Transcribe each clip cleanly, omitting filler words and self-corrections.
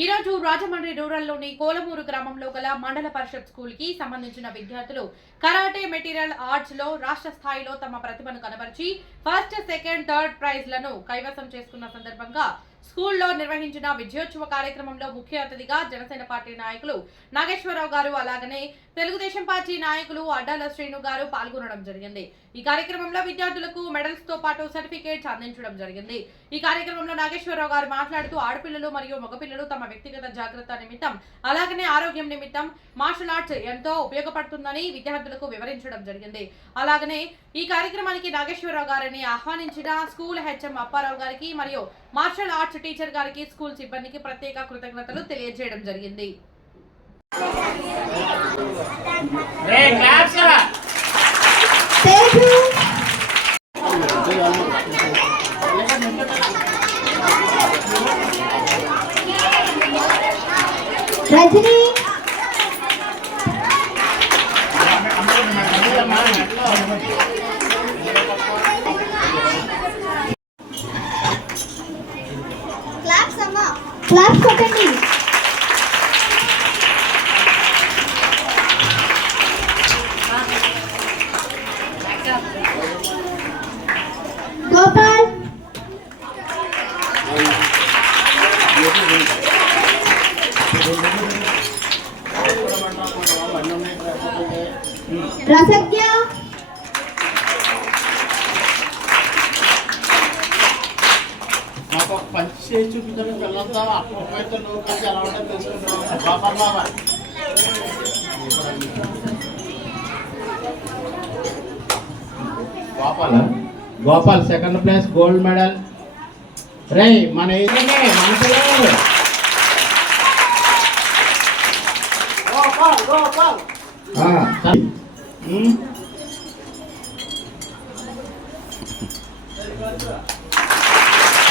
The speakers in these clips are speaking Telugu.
ఈ రోజు రాజమండ్రి రూరల్లోని కోలమూరు గ్రామంలో గల మండల పరిషత్ స్కూల్ కి సంబంధించిన విద్యార్థులు కరాటే మెటీరియల్ ఆర్ట్స్ లో రాష్ట్ర స్థాయిలో తమ ప్రతిభను కనబరిచి ఫస్ట్, సెకండ్, థర్డ్ ప్రైజ్లను కైవసం చేసుకున్న సందర్భంగా స్కూల్లో నిర్వహించిన విజయోత్సవ కార్యక్రమంలో ముఖ్య అతిథిగా జనసేన పార్టీ నాయకులు నాగేశ్వరరావు గారు అలాగనే తెలుగుదేశం పార్టీ నాయకులు అడ్డాల శ్రీను గారు పాల్గొనడం జరిగింది. ఈ కార్యక్రమంలో విద్యార్థులకు మెడల్స్ తో పాటు సర్టిఫికేట్స్ అందించడం జరిగింది. ఈ కార్యక్రమంలో నాగేశ్వరరావు గారు మాట్లాడుతూ ఆడపిల్లలు మరియు మగపిల్లలు తమ వ్యక్తిగత జాగ్రత్త నిమిత్తం అలాగనే ఆరోగ్యం నిమిత్తం మార్షల్ ఆర్ట్స్ ఎంతో ఉపయోగపడుతుందని విద్యార్థులకు వివరించడం జరిగింది. అలాగనే ఈ కార్యక్రమానికి నాగేశ్వరరావు గారిని ఆహ్వానించిన స్కూల్ హెచ్ఎం అప్పారావు గారికి మరియు మార్షల్ ఆర్ట్స్ టీచర్ గారికి స్కూల్ సిబ్బందికి ప్రత్యేక కృతజ్ఞతలు తెలియజేయడం జరిగింది. రజనీ క్లాప్స్ కొట్టండి. గోపాల్ రసజ్ఞ పంచి చేసి చూపించడం పిల్లలతో అప్పటికైతే నువ్వు కలిసి ఎలా ఉంటే తెలుసుకుంటున్నావు. Gopal Baba Gopal second place gold medal. రే మన ఏరియానే మనసులో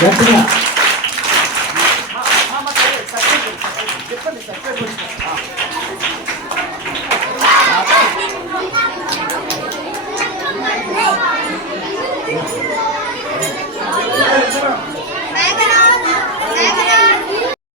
గట్టిగా